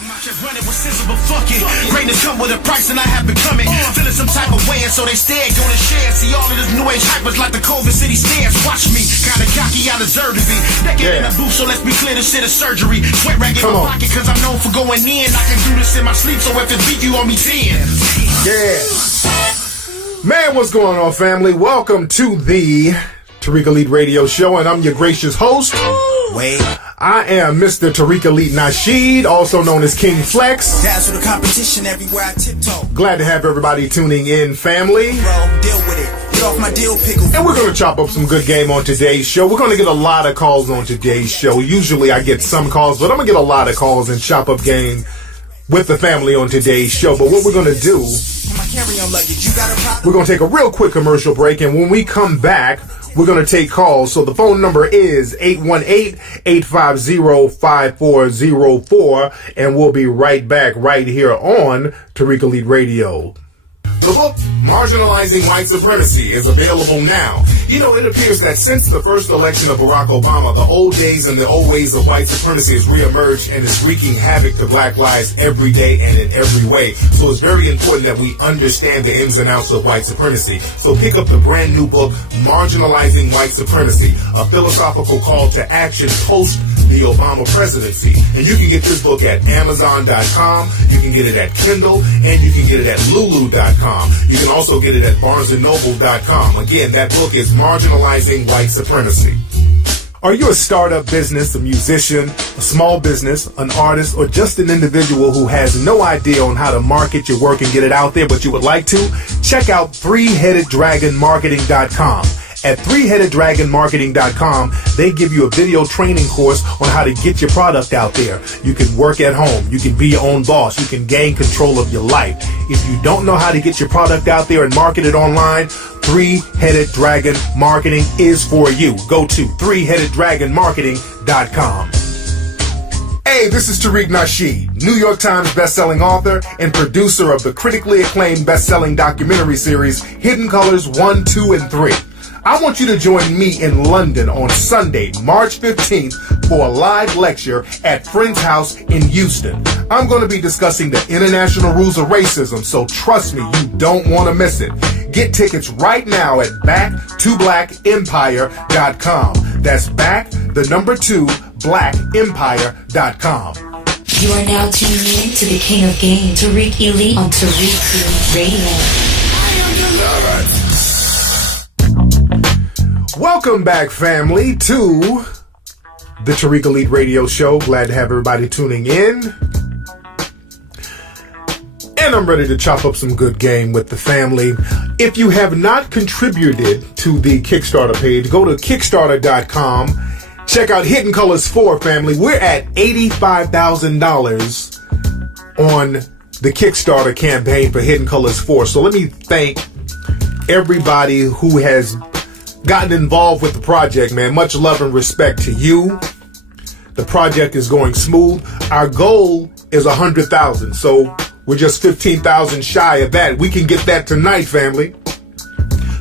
I'm not just running with scissors, but fuck it. Greatness come with a price and I have become it. Feeling some type of way and so they stare, gonna share. See all of this new age hypers like the COVID city stairs. Watch me, kinda cocky, I deserve to be. Naked in a booth, so let's be clear, this shit is surgery. Sweat rag in my pocket cause I'm known for going in. I can do this in my sleep, so if it beat you on me 10. Yeah. Man, what's going on, family? Welcome to the Tariq Elite Radio Show, and I'm your gracious host. Wait. I am Mr. Tariq Elite Nasheed, also known as King Flex. Dazzle the competition everywhere I tiptoe. Glad to have everybody tuning in, family. Bro, deal with it. Get off my deal pickle. And we're going to chop up some good game on today's show. We're going to get a lot of calls on today's show. Usually I get some calls, but I'm going to get a lot of calls and chop up game with the family on today's show. But what we're going to do, we're going to take a real quick commercial break, and when we come back, we're going to take calls. So the phone number is 818-850-5404, and we'll be right back right here on Tariq Elite Radio. The book, Marginalizing White Supremacy, is available now. You know, it appears that since the first election of Barack Obama, the old days and the old ways of white supremacy has reemerged and is wreaking havoc to black lives every day and in every way. So it's very important that we understand the ins and outs of white supremacy. So pick up the brand new book, Marginalizing White Supremacy, a philosophical call to action post the Obama presidency. And you can get this book at Amazon.com, you can get it at Kindle, and you can get it at Lulu.com. You can also get it at BarnesandNoble.com. Again, that book is Marginalizing White Supremacy. Are you a startup business, a musician, a small business, an artist, or just an individual who has no idea on how to market your work and get it out there, but you would like to? Check out ThreeHeadedDragonMarketing.com. At ThreeHeadedDragonMarketing.com, they give you a video training course on how to get your product out there. You can work at home. You can be your own boss. You can gain control of your life. If you don't know how to get your product out there and market it online, Three-Headed Dragon Marketing is for you. Go to ThreeHeadedDragonMarketing.com. Hey, this is Tariq Nasheed, New York Times bestselling author and producer of the critically acclaimed bestselling documentary series Hidden Colors 1, 2, and 3. I want you to join me in London on Sunday, March 15th for a live lecture at Friend's House in Houston. I'm going to be discussing the international rules of racism, so trust me, you don't want to miss it. Get tickets right now at back2blackempire.com. That's back2blackempire.com. You are now tuning in to the King of Game, Tariq Elite on Tariq Elite Radio. I am delivered. Welcome back, family, to the Tariq Elite Radio Show. Glad to have everybody tuning in. And I'm ready to chop up some good game with the family. If you have not contributed to the Kickstarter page, go to Kickstarter.com. Check out Hidden Colors 4, family. We're at $85,000 on the Kickstarter campaign for Hidden Colors 4. So let me thank everybody who has gotten involved with the project, man. Much love and respect to you. The project is going smooth. Our goal is 100,000, so we're just 15,000 shy of that. We can get that tonight, family.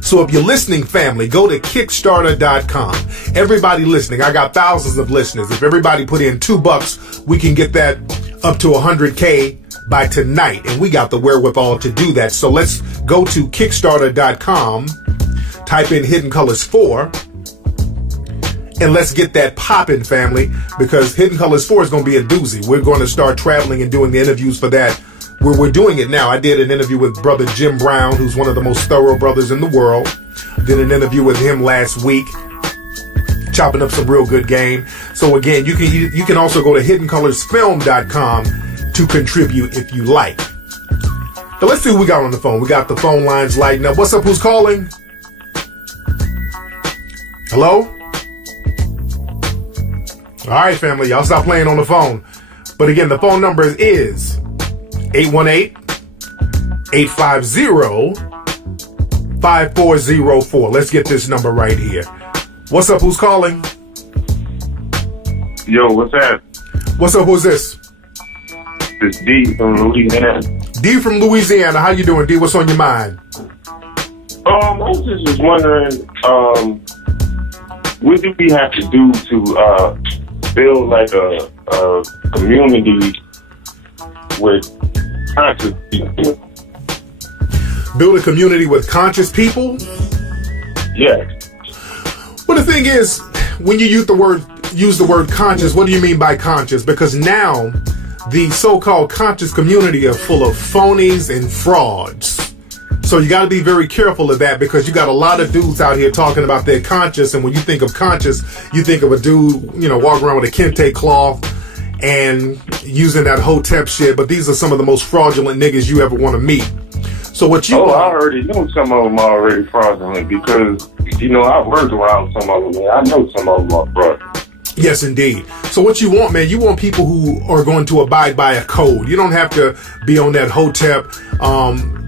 So if you're listening, family, go to Kickstarter.com. Everybody listening, I got thousands of listeners. If everybody put in $2, we can get that up to 100K by tonight, and we got the wherewithal to do that. So let's go to Kickstarter.com. Type in Hidden Colors 4, and let's get that popping, family, because Hidden Colors 4 is going to be a doozy. We're going to start traveling and doing the interviews for that. We're doing it now. I did an interview with brother Jim Brown, who's one of the most thorough brothers in the world. Did an interview with him last week, chopping up some real good game. So again, you can also go to HiddenColorsFilm.com to contribute if you like. But let's see what we got on the phone. We got the phone lines lighting up. What's up? Who's calling? Hello? All right, family, y'all stop playing on the phone. But again, the phone number is 818-850-5404. Let's get this number right here. What's up? Who's calling? Yo, what's that? What's up? Who's this? It's D from Louisiana. D from Louisiana. How you doing, D? What's on your mind? I was just wondering, what do we have to do to build like a community with conscious people. Build a community with conscious people? Yes. Well, the thing is, when you use the word conscious, what do you mean by conscious? Because now the so-called conscious community are full of phonies and frauds. So you got to be very careful of that, because you got a lot of dudes out here talking about their conscious, and when you think of conscious, you think of a dude, walking around with a kente cloth and using that hotep shit. But these are some of the most fraudulent niggas you ever want to meet. So what you? I already knew some of them already fraudulent, because I worked around some of them, and I know some of them are fraudulent. Yes, indeed. So what you want, man, you want people who are going to abide by a code. You don't have to be on that hotep,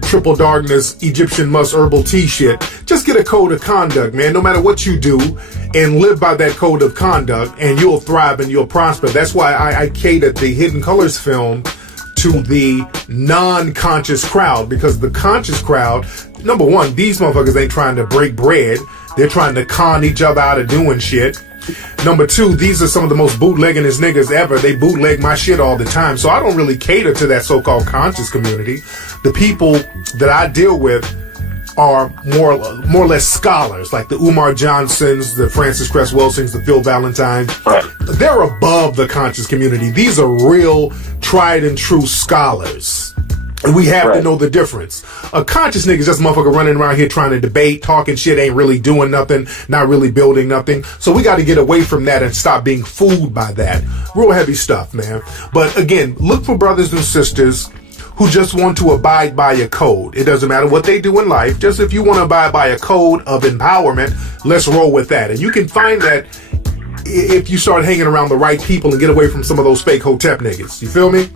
triple darkness, Egyptian musk herbal tea shit. Just get a code of conduct, man, no matter what you do, and live by that code of conduct, and you'll thrive and you'll prosper. That's why I catered the Hidden Colors film to the non-conscious crowd, because the conscious crowd, number one, these motherfuckers ain't trying to break bread. They're trying to con each other out of doing shit. Number two, these are some of the most bootleggingest niggas ever. They bootleg my shit all the time. So I don't really cater to that so-called conscious community. The people that I deal with are more or less scholars, like the Umar Johnsons, the Francis Cress Wilsons, the Phil Valentines. Right. They're above the conscious community. These are real, tried and true scholars. And we have to know the difference. A conscious nigga is just a motherfucker running around here trying to debate, talking shit, ain't really doing nothing, not really building nothing. So we got to get away from that and stop being fooled by that. Real heavy stuff, man. But again, look for brothers and sisters who just want to abide by a code. It doesn't matter what they do in life. Just if you want to abide by a code of empowerment, let's roll with that. And you can find that if you start hanging around the right people and get away from some of those fake hotep niggas. You feel me?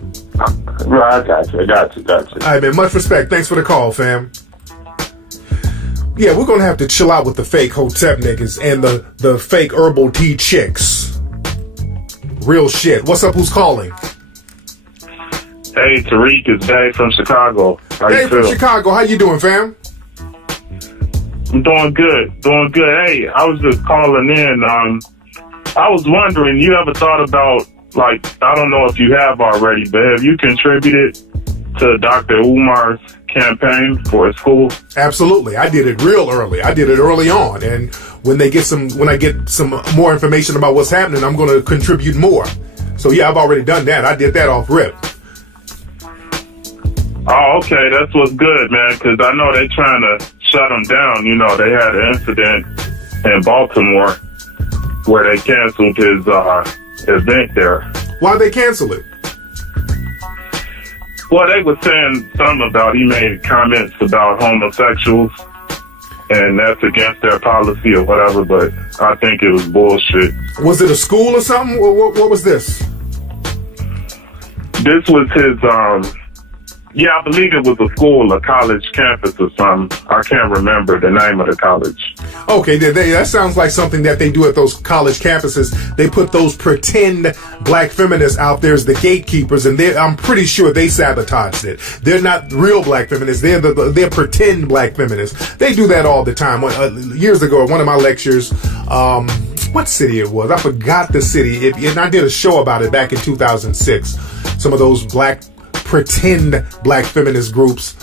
Right, I got you. All right, man, much respect. Thanks for the call, fam. Yeah, we're going to have to chill out with the fake hotep niggas and the fake herbal tea chicks. Real shit. What's up? Who's calling? Hey, Tariq, it's Dave from Chicago. How Dave you feel? from Chicago. How you doing, fam? I'm doing good. Hey, I was just calling in. I was wondering, you ever thought about, I don't know if you have already, but have you contributed to Dr. Umar's campaign for his school? Absolutely. I did it real early. I did it early on. And when I get some more information about what's happening, I'm going to contribute more. So yeah, I've already done that. I did that off rip. Oh, okay. That's what's good, man, because I know they're trying to shut him down. They had an incident in Baltimore where they canceled his event there. Why'd they cancel it? Well, they were saying something about he made comments about homosexuals, and that's against their policy or whatever, but I think it was bullshit. Was it a school or something? What was this? This was his, I believe it was a school, a college campus or something. I can't remember the name of the college. Okay, that sounds like something that they do at those college campuses. They put those pretend black feminists out there as the gatekeepers, and I'm pretty sure they sabotaged it. They're not real black feminists. They're pretend black feminists. They do that all the time. Years ago, at one of my lectures, what city it was, I forgot the city, and I did a show about it back in 2006. Some of those pretend black feminist groups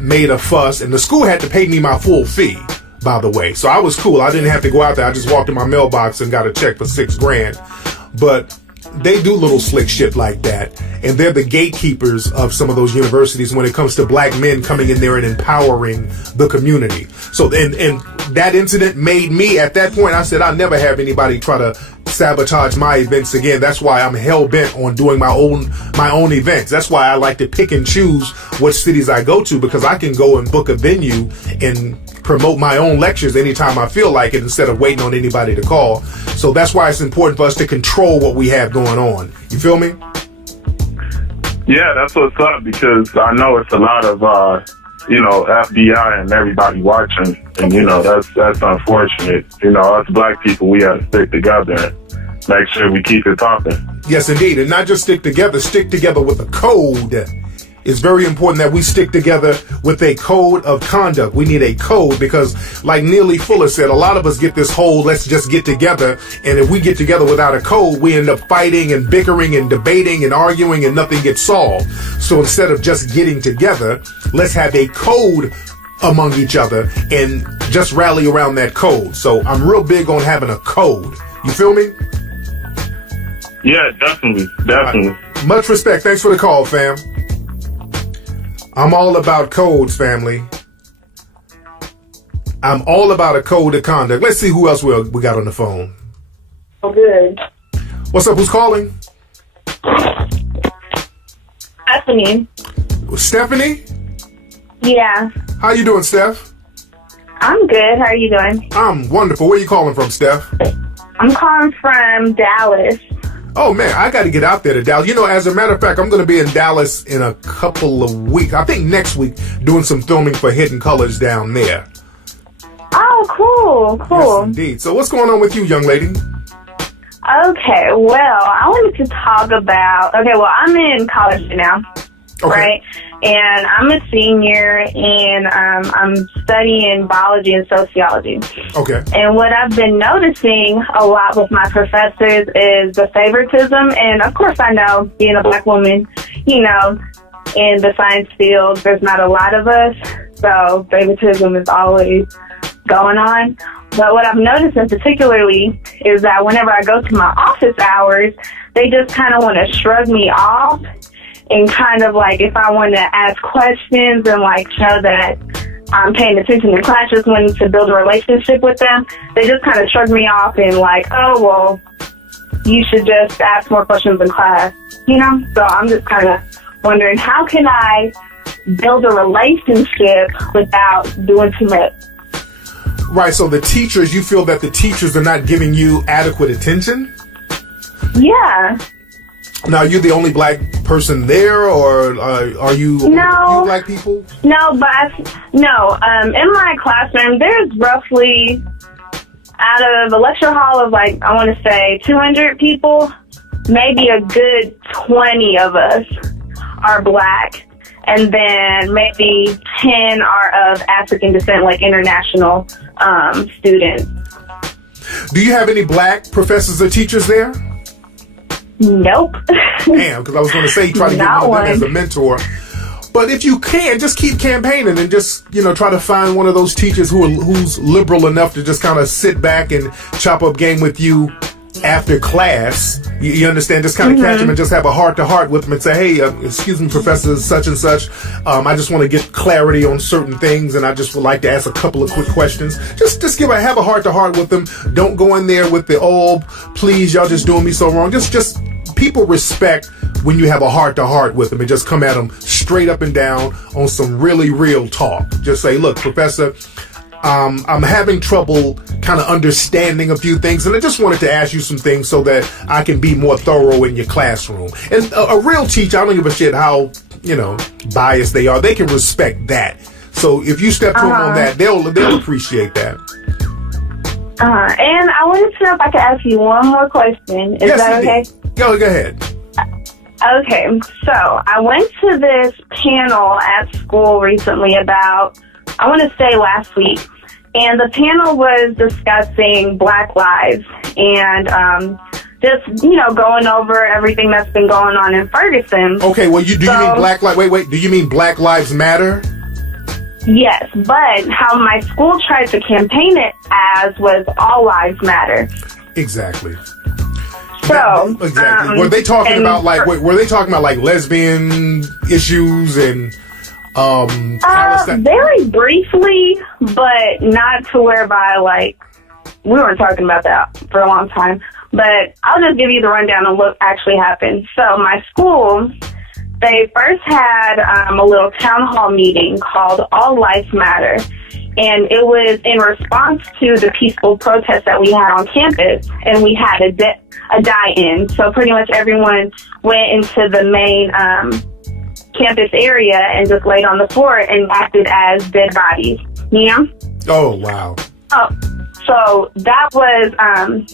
made a fuss, and the school had to pay me my full fee, by the way. So I was cool. I didn't have to go out there. I just walked in my mailbox and got a check for $6,000. But they do little slick shit like that, and they're the gatekeepers of some of those universities when it comes to black men coming in there and empowering the community. So and that incident made me, at that point, I said I'll never have anybody try to sabotage my events again. That's why I'm hell-bent on doing my own events. That's why I like to pick and choose what cities I go to, because I can go and book a venue and promote my own lectures anytime I feel like it, instead of waiting on anybody to call. So that's why it's important for us to control what we have going on. You feel me? Yeah, that's what's up, because I know it's a lot of FBI and everybody watching, and that's unfortunate. Us black people, we have to stick together and make sure we keep it popping. Yes, indeed, and not just stick together with a code it's very important that we stick together with a code of conduct. We need a code because, like Neely Fuller said, a lot of us get this whole let's just get together. And if we get together without a code, we end up fighting and bickering and debating and arguing and nothing gets solved. So instead of just getting together, let's have a code among each other and just rally around that code. So I'm real big on having a code. You feel me? Yeah, definitely. Definitely. Much respect. Thanks for the call, fam. I'm all about codes, family. I'm all about a code of conduct. Let's see who else we got on the phone. Oh, good. What's up? Who's calling? Stephanie. Stephanie? Yeah. How you doing, Steph? I'm good. How are you doing? I'm wonderful. Where you calling from, Steph? I'm calling from Dallas. Oh, man, I got to get out there to Dallas. You know, as a matter of fact, I'm going to be in Dallas in a couple of weeks. I think next week, doing some filming for Hidden Colors down there. Oh, cool. Yes, indeed. So what's going on with you, young lady? Okay, well, I wanted to talk about... Okay, well, I'm in college now, right? And I'm a senior, and I'm studying biology and sociology. Okay. And what I've been noticing a lot with my professors is the favoritism. And, of course, I know, being a black woman, you know, in the science field, there's not a lot of us. So favoritism is always going on. But what I've noticed in particularly is that whenever I go to my office hours, they just kind of want to shrug me off. And kind of like if I want to ask questions and like show that I'm paying attention in class, just wanting to build a relationship with them, they just kind of shrug me off and like, oh, well, you should just ask more questions in class, you know? So I'm just kind of wondering, how can I build a relationship without doing too much? Right, so the teachers, you feel that the teachers are not giving you adequate attention? Yeah. Now, are you the only black person there, or are you black people? No, in my classroom, there's roughly, out of the lecture hall of like, I want to say 200 people, maybe a good 20 of us are black. And then maybe 10 are of African descent, like international students. Do you have any black professors or teachers there? Nope. Damn, because I was going to say try to get one of them as a mentor. But if you can, just keep campaigning and just, you know, try to find one of those teachers who's liberal enough to just kind of sit back and chop up game with you after class. You understand? Just kind of catch them and just have a heart-to-heart with them and say, hey, excuse me, Professor such and such. I just want to get clarity on certain things, and I just would like to ask a couple of quick questions. Just have a heart-to-heart with them. Don't go in there with the, oh, please, y'all just doing me so wrong. Just people respect when you have a heart-to-heart with them and just come at them straight up and down on some really real talk. Just say, look, Professor, I'm having trouble kind of understanding a few things, and I just wanted to ask you some things so that I can be more thorough in your classroom. And a real teacher, I don't give a shit how, you know, biased they are. They can respect that. So if you step to them on that, they'll appreciate that. And I wanted to know if I could ask you one more question. Is that okay? Go ahead. Okay, so I went to this panel at school recently about, I want to say last week, and the panel was discussing Black lives and just, you know, going over everything that's been going on in Ferguson. Okay, well, do you mean Black Lives, wait, do you mean Black Lives Matter? Yes, but how my school tried to campaign it as was All Lives Matter. Exactly. So, exactly. Were they talking about like lesbian issues and very briefly, but not to whereby like we weren't talking about that for a long time. But I'll just give you the rundown of what actually happened. So my school, they first had a little town hall meeting called All Lives Matter. And it was in response to the peaceful protest that we had on campus, and we had a die-in. So pretty much everyone went into the main campus area and just laid on the floor and acted as dead bodies. You know? Oh, wow. Oh, so that was,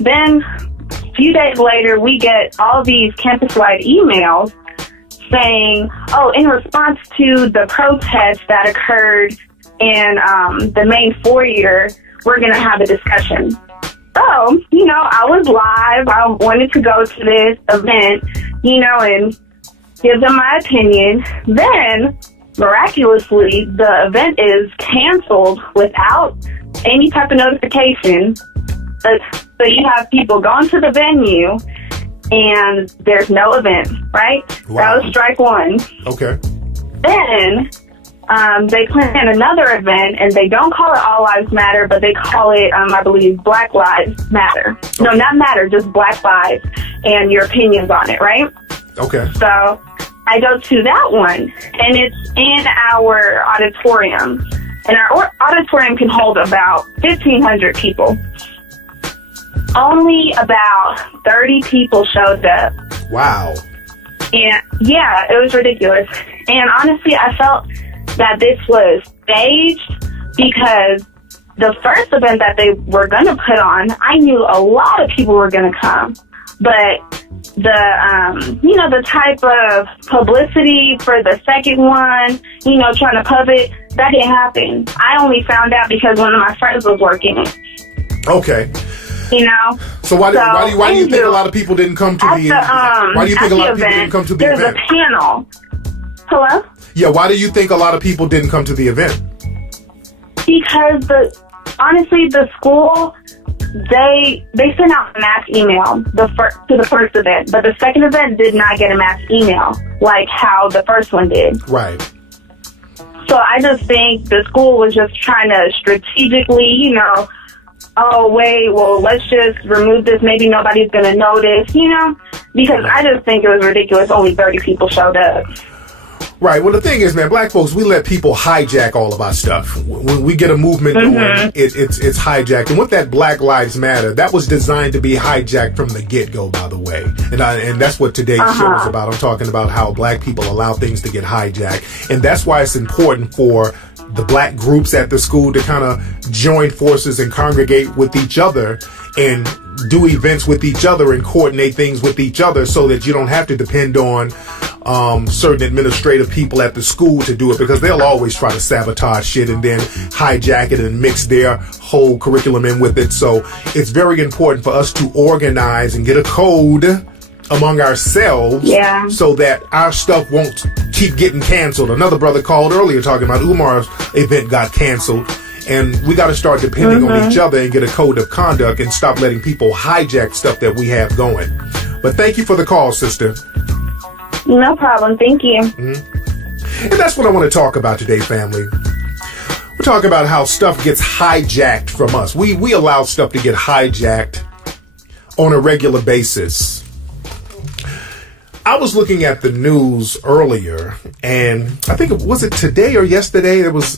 then a few days later, we get all these campus-wide emails saying, oh, in response to the protest that occurred in the main foyer, we're going to have a discussion. So, you know, I was live. I wanted to go to this event, you know, and give them my opinion. Then, miraculously, the event is canceled without any type of notification. So you have people going to the venue, and there's no event, right? Wow. That was strike one. Okay. Then they plan another event, and they don't call it All Lives Matter, but they call it, I believe, Black Lives Matter. Okay. No, not Matter, just Black Lives, and your opinions on it, right? Okay. So I go to that one, and it's in our auditorium. And our auditorium can hold about 1,500 people. Only about 30 people showed up. Wow. And yeah, it was ridiculous. And honestly, I felt that this was staged because the first event that they were going to put on, I knew a lot of people were going to come. But the, you know, the type of publicity for the second one, you know, trying to pub it, that didn't happen. I only found out because one of my friends was working it. Okay. You know. So why do you think a lot of people didn't come to the why do you think a lot of people didn't come to the event? There's a panel. Hello? Yeah, why do you think a lot of people didn't come to the event? Because honestly, the school, they sent out a mass email to the first event, but the second event did not get a mass email like how the first one did. Right. So I just think the school was just trying to strategically, you know, oh, wait, well, let's just remove this. Maybe nobody's going to notice, you know, because I just think it was ridiculous. Only 30 people showed up. Right. Well, the thing is, man, black folks, we let people hijack all of our stuff. When we get a movement going, it's hijacked. And with that Black Lives Matter, that was designed to be hijacked from the get-go, by the way. And that's what today's show is about. I'm talking about how black people allow things to get hijacked. And that's why it's important for the black groups at the school to kind of join forces and congregate with each other and do events with each other and coordinate things with each other so that you don't have to depend on certain administrative people at the school to do it, because they'll always try to sabotage shit and then hijack it and mix their whole curriculum in with it. So it's very important for us to organize and get a code among ourselves so that our stuff won't keep getting canceled. Another brother called earlier talking about Umar's event got canceled, and we got to start depending on each other and get a code of conduct and stop letting people hijack stuff that we have going. But thank you for the call, sister. No problem. Thank you. And that's what I want to talk about today, family. We're talking about how stuff gets hijacked from us. We allow stuff to get hijacked on a regular basis. I was looking at the news earlier, and I think was it today or yesterday? There was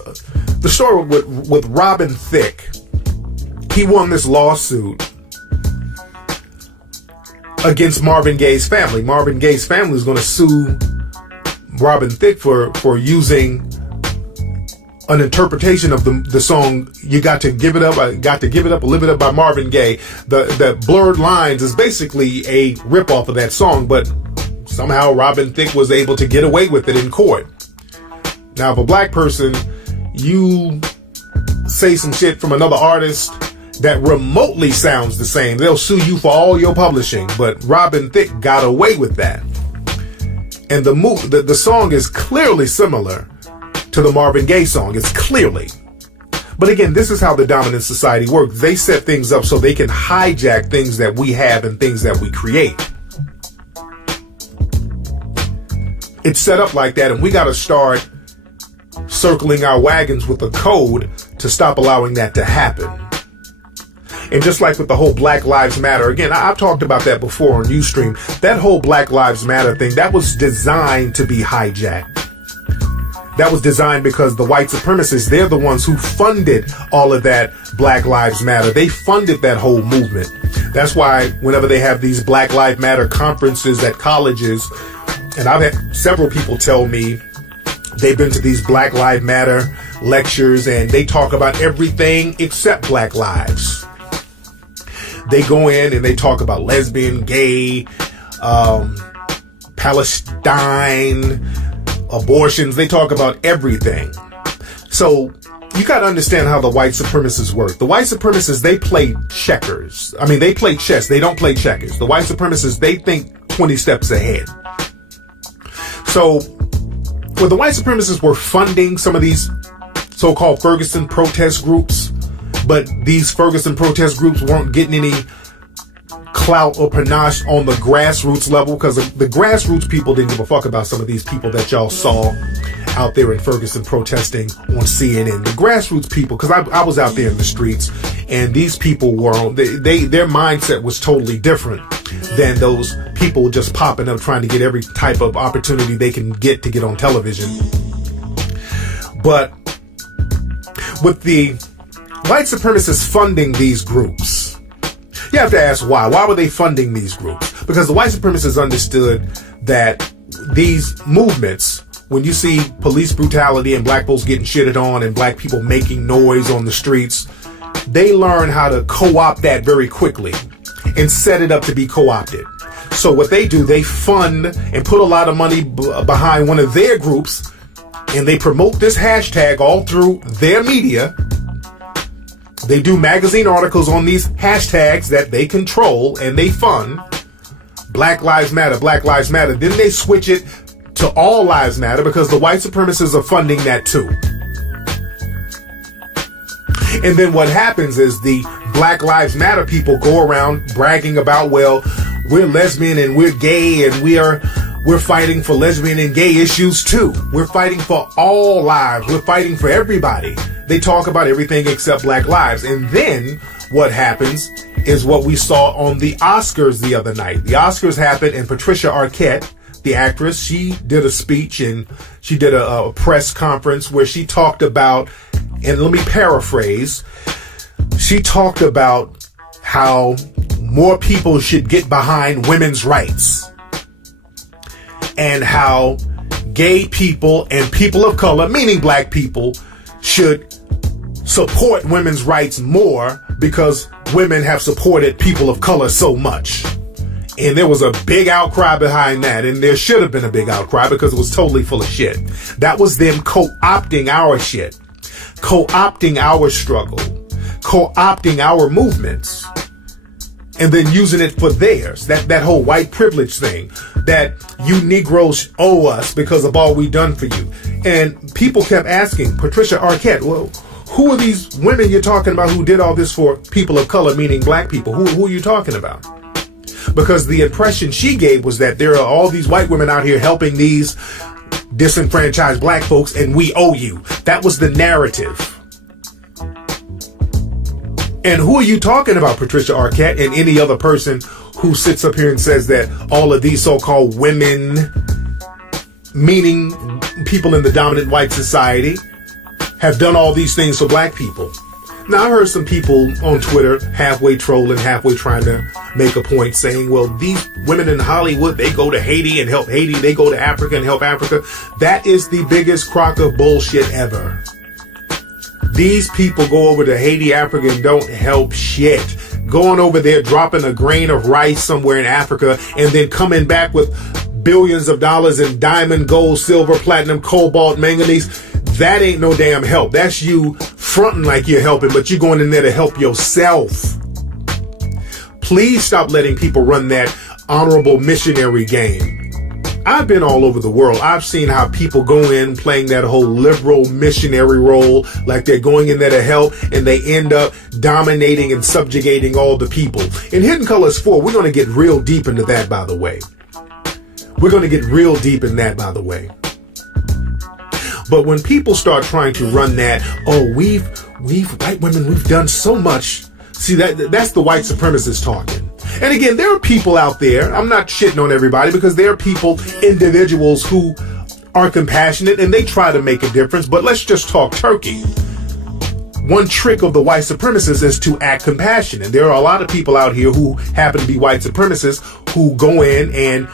the story with Robin Thicke. He won this lawsuit against Marvin Gaye's family. Marvin Gaye's family is going to sue Robin Thicke for using an interpretation of the song "You Got to Give It Up," "I Got to Give It Up," or "Live It Up" by Marvin Gaye. The Blurred Lines is basically a ripoff of that song, but somehow Robin Thicke was able to get away with it in court. Now, if a black person, you say some shit from another artist that remotely sounds the same, they'll sue you for all your publishing. But Robin Thicke got away with that. And the song is clearly similar to the Marvin Gaye song. It's clearly. But again, this is how the dominant society works. They set things up so they can hijack things that we have and things that we create. It's set up like that, and we got to start circling our wagons with a code to stop allowing that to happen. And just like with the whole Black Lives Matter, again, I've talked about that before on Ustream. That whole Black Lives Matter thing, that was designed to be hijacked. That was designed because the white supremacists, they're the ones who funded all of that Black Lives Matter. They funded that whole movement. That's why whenever they have these Black Lives Matter conferences at colleges, and I've had several people tell me they've been to these Black Lives Matter lectures and they talk about everything except Black lives. They go in and they talk about lesbian, gay, Palestine, abortions. They talk about everything. So you got to understand how the white supremacists work. The white supremacists, they play checkers. I mean, they play chess. They don't play checkers. The white supremacists, they think 20 steps ahead. So when the white supremacists were funding some of these so-called Ferguson protest groups, but these Ferguson protest groups weren't getting any clout or panache on the grassroots level, because the grassroots people didn't give a fuck about some of these people that y'all saw out there in Ferguson protesting on CNN. The grassroots people, because I was out there in the streets, and these people were on, their mindset was totally different than those people just popping up trying to get every type of opportunity they can get to get on television. But with the white supremacists funding these groups, you have to ask why. Why were they funding these groups? Because the white supremacists understood that these movements, when you see police brutality and black folks getting shitted on and black people making noise on the streets, they learn how to co-opt that very quickly and set it up to be co-opted. So what they do, they fund and put a lot of money behind one of their groups, and they promote this hashtag all through their media. They do magazine articles on these hashtags that they control and they fund. Black Lives Matter, Black Lives Matter. Then they switch it to All Lives Matter because the white supremacists are funding that too. And then what happens is the Black Lives Matter people go around bragging about, well, we're lesbian and we're gay and we're fighting for lesbian and gay issues too. We're fighting for all lives. We're fighting for everybody. They talk about everything except black lives. And then what happens is what we saw on the Oscars the other night. The Oscars happened and Patricia Arquette, the actress, she did a speech and she did a press conference where she talked about, and let me paraphrase, she talked about how more people should get behind women's rights and how gay people and people of color, meaning black people, should support women's rights more because women have supported people of color so much. And there was a big outcry behind that, and there should have been a big outcry because it was totally full of shit. That was them co-opting our shit, co-opting our struggle, co-opting our movements, and then using it for theirs. That whole white privilege thing, that you Negroes owe us because of all we've done for you. And people kept asking Patricia Arquette, well, who are these women you're talking about who did all this for people of color, meaning black people? Who are you talking about? Because the impression she gave was that there are all these white women out here helping these disenfranchised black folks and we owe you. That was the narrative. And who are you talking about, Patricia Arquette, and any other person who sits up here and says that all of these so-called women, meaning people in the dominant white society, have done all these things for black people? Now, I heard some people on Twitter halfway trolling, halfway trying to make a point saying, well, these women in Hollywood, they go to Haiti and help Haiti. They go to Africa and help Africa. That is the biggest crock of bullshit ever. These people go over to Haiti, Africa, and don't help shit. Going over there, dropping a grain of rice somewhere in Africa, and then coming back with billions of dollars in diamond, gold, silver, platinum, cobalt, manganese. That ain't no damn help. That's you fronting like you're helping, but you're going in there to help yourself. Please stop letting people run that honorable missionary game. I've been all over the world. I've seen how people go in playing that whole liberal missionary role, like they're going in there to help, and they end up dominating and subjugating all the people. In Hidden Colors 4, we're going to get real deep into that, by the way. We're going to get real deep in that, by the way. But when people start trying to run that, oh, we've white women, we've done so much. See, that's the white supremacists talking. And again, there are people out there, I'm not shitting on everybody, because there are people, individuals who are compassionate and they try to make a difference. But let's just talk turkey. One trick of the white supremacists is to act compassionate. There are a lot of people out here who happen to be white supremacists who go in and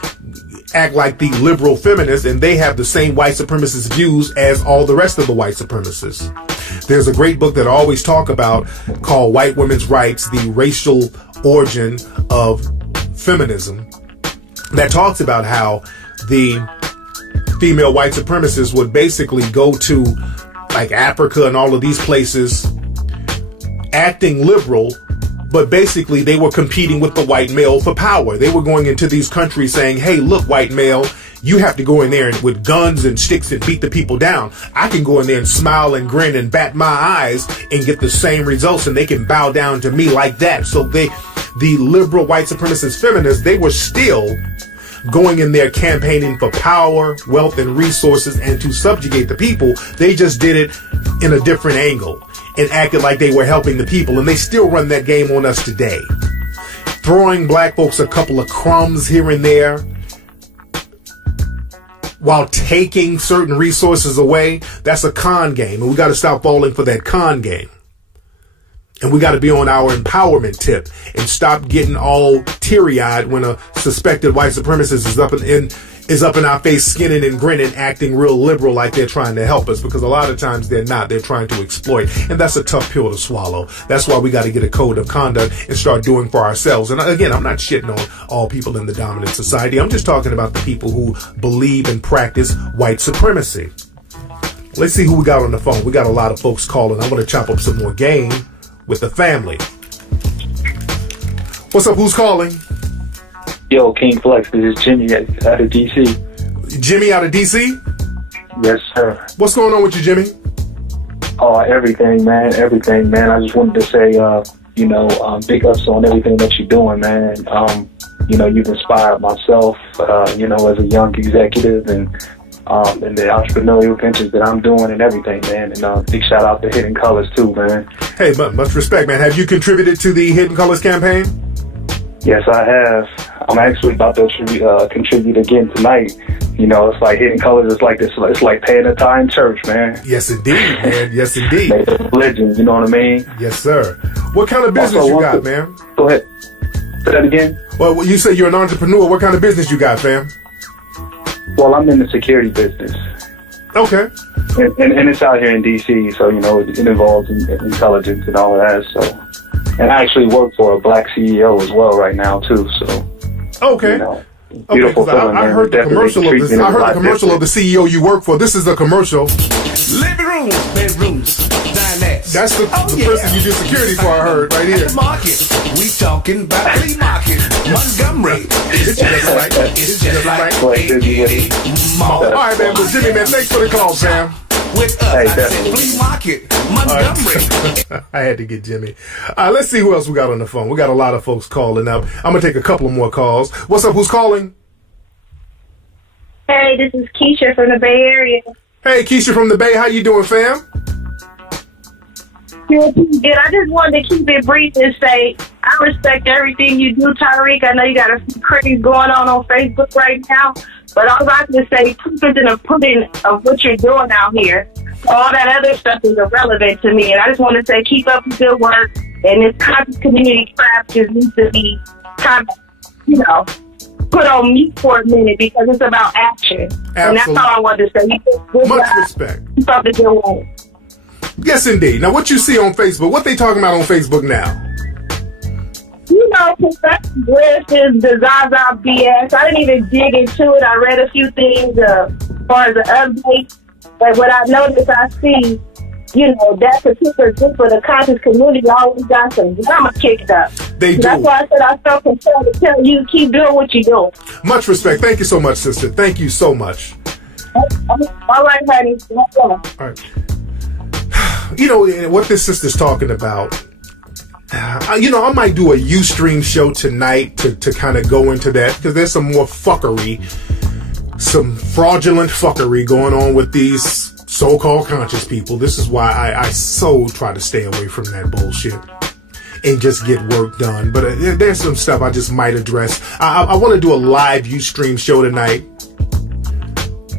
act like the liberal feminists, and they have the same white supremacist views as all the rest of the white supremacists. There's a great book that I always talk about called White Women's Rights, the Racial Origin of Feminism, that talks about how the female white supremacists would basically go to like Africa and all of these places acting liberal, but basically they were competing with the white male for power. They were going into these countries saying, hey, look, white male, you have to go in there with guns and sticks and beat the people down. I can go in there and smile and grin and bat my eyes and get the same results, and they can bow down to me like that. So the liberal white supremacist feminists, they were still going in there campaigning for power, wealth, and resources and to subjugate the people. They just did it in a different angle and acted like they were helping the people. And they still run that game on us today. Throwing black folks a couple of crumbs here and there while taking certain resources away, that's a con game. And we got to stop falling for that con game. And we got to be on our empowerment tip and stop getting all teary-eyed when a suspected white supremacist is up in our face, skinning and grinning, acting real liberal like they're trying to help us, because a lot of times they're not. They're trying to exploit. And that's a tough pill to swallow. That's why we got to get a code of conduct and start doing for ourselves. And again, I'm not shitting on all people in the dominant society. I'm just talking about the people who believe and practice white supremacy. Let's see who we got on the phone. We got a lot of folks calling. I'm going to chop up some more game with the family. What's up? Who's calling? Yo, King Flex, this is Jimmy out of DC. Jimmy out of DC? Yes, sir. What's going on with you, Jimmy? Oh, everything, man. I just wanted to say, big ups on everything that you're doing, man. You've inspired myself, as a young executive and the entrepreneurial ventures that I'm doing and everything, man. And big shout out to Hidden Colors too, man. Hey, much respect, man. Have you contributed to the Hidden Colors campaign? Yes, I have. I'm actually about to contribute again tonight. It's like Hidden Colors is like this. It's like paying a tithe in church, man. Yes, indeed, man. Yes, indeed. Religion, you know what I mean? Yes, sir. What kind of business you got, man? Go ahead. Say that again. Well, you say you're an entrepreneur. What kind of business you got, fam? Well, I'm in the security business. Okay. And it's out here in D.C., so, it involves intelligence and all of that, so. And I actually work for a black CEO as well right now, too, so. Okay. Beautiful feeling, I heard the commercial of this. I heard the commercial of the CEO you work for. This is the commercial. Living rooms, bedrooms, dinettes. That's the person you do security for, I heard, right here. Market. We talking about flea market. Montgomery. It's just like All right, man. But Jimmy, man, thanks for the call, Sam. With us, I said flea market, Montgomery. Right. I had to get Jimmy. Let's see who else we got on the phone. We got a lot of folks calling up. I'm going to take a couple more calls. What's up? Who's calling? Hey, this is Keisha from the Bay Area. Hey, Keisha from the Bay. How you doing, fam? Good. I just wanted to keep it brief and say I respect everything you do, Tariq. I know you got a few critics going on Facebook right now, but all I can say, proof is in the pudding of what you're doing out here. All that other stuff is irrelevant to me, and I just want to say keep up the good work, and this conscious community crap just needs to be kind of, put on mute for a minute because it's about action. Absolutely. And that's all I wanted to say. Much respect. Keep up the good work. Yes, indeed. Now, what you see on Facebook, what they talking about on Facebook now? Professor Griffith's, the Zaza BS. I didn't even dig into it. I read a few things as far as the update. But what I noticed, I see, that particular group of the conscious community always got some drama kicked up. They do. That's why I said I felt compelled to tell you, keep doing what you're doing. Much respect. Thank you so much, sister. Thank you so much. All right, honey. All right. What this sister's talking about, I might do a Ustream show tonight to kind of go into that, because there's some more fuckery, some fraudulent fuckery going on with these so-called conscious people. This is why I so try to stay away from that bullshit and just get work done. But there's some stuff I just might address. I want to do a live Ustream show tonight,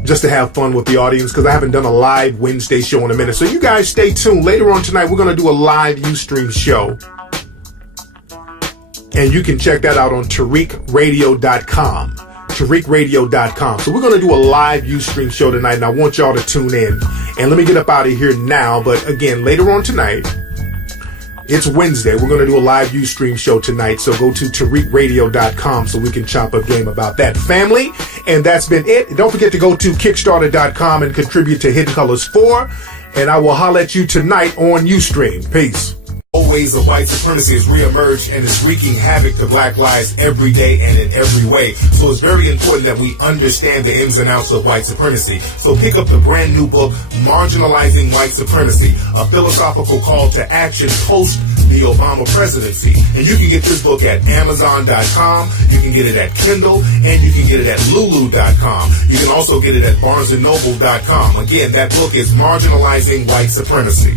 just to have fun with the audience, because I haven't done a live Wednesday show in a minute. So you guys stay tuned. Later on tonight, we're going to do a live Ustream show. And you can check that out on TariqRadio.com. TariqRadio.com. So we're going to do a live Ustream show tonight, and I want y'all to tune in. And let me get up out of here now. But again, later on tonight, It's Wednesday. We're going to do a live Ustream show tonight, so go to TariqRadio.com so we can chop up game about that, family. And that's been it. Don't forget to go to Kickstarter.com and contribute to Hidden Colors 4. And I will holler at you tonight on Ustream. Peace. Old ways of white supremacy has reemerged and is wreaking havoc to black lives every day and in every way. So it's very important that we understand the ins and outs of white supremacy. So pick up the brand new book, Marginalizing White Supremacy, a philosophical call to action post the Obama presidency. And you can get this book at Amazon.com, you can get it at Kindle, and you can get it at Lulu.com. You can also get it at BarnesandNoble.com. Again, that book is Marginalizing White Supremacy.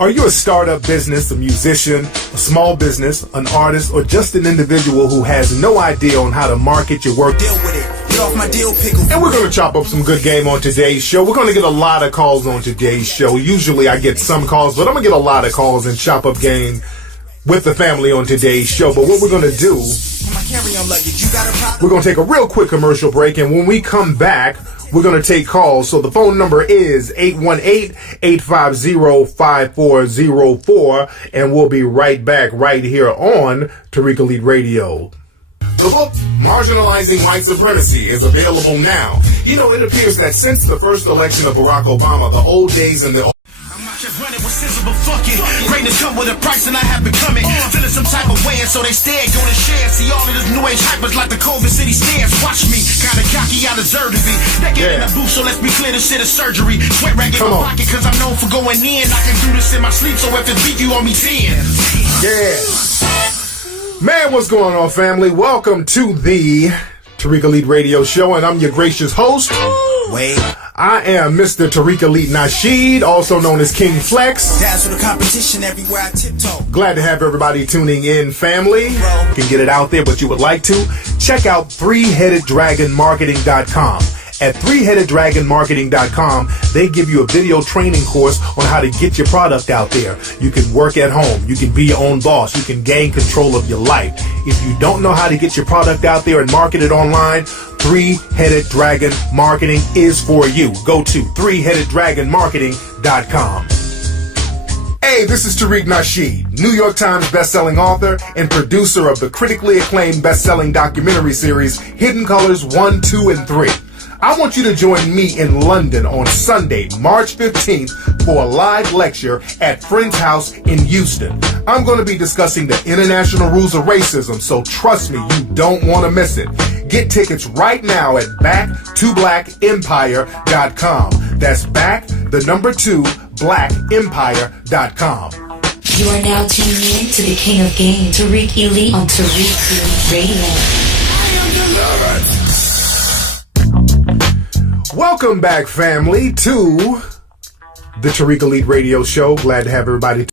Are you a startup business, a musician, a small business, an artist, or just an individual who has no idea on how to market your work? Deal with it. Get off my deal pickle. And we're going to chop up some good game on today's show. We're going to get a lot of calls on today's show. Usually I get some calls, but I'm going to get a lot of calls and chop up game with the family on today's show. But what we're going to do, we're going to take a real quick commercial break, and when we come back, we're going to take calls. So the phone number is 818-850-5404, and we'll be right back right here on Tariq Elite Radio. The book, Marginalizing White Supremacy, is available now. You know, it appears that since the first election of Barack Obama, the old days and the just running with scissors, but fuck it. Greatness come with a price, and I have become it. Feeling some type of way, and so they stare, gonna share. See all of this new age hypers like the COVID city stairs. Watch me, kinda cocky, I deserve to be. Naked in the booth, so let's be clear, this shit is surgery. Sweat rag in my pocket, cause I'm known for going in. I can do this in my sleep, so if it beat you on me 10. Yeah. Man, what's going on, family? Welcome to the Tariq Elite Radio Show, and I'm your gracious host. Wait. I am Mr. Tariq Elite Nasheed, also known as King Flex. That's for the competition everywhere I tiptoe. Glad to have everybody tuning in, family. You can get it out there, but you would like to. Check out threeheadeddragonmarketing.com. At threeheadeddragonmarketing.com, they give you a video training course on how to get your product out there. You can work at home. You can be your own boss. You can gain control of your life. If you don't know how to get your product out there and market it online, Three-Headed Dragon Marketing is for you. Go to threeheadeddragonmarketing.com. Hey, this is Tariq Nasheed, New York Times bestselling author and producer of the critically acclaimed bestselling documentary series Hidden Colors 1, 2, and 3. I want you to join me in London on Sunday, March 15th for a live lecture at Friend's House in Houston. I'm going to be discussing the international rules of racism, so trust me, you don't want to miss it. Get tickets right now at back2blackempire.com. That's back2blackempire.com. You are now tuned in to the King of Game, Tariq Elite on Tariq Elite Radio. I am delivered. Welcome back, family, to the Tariq Elite Radio Show. Glad to have everybody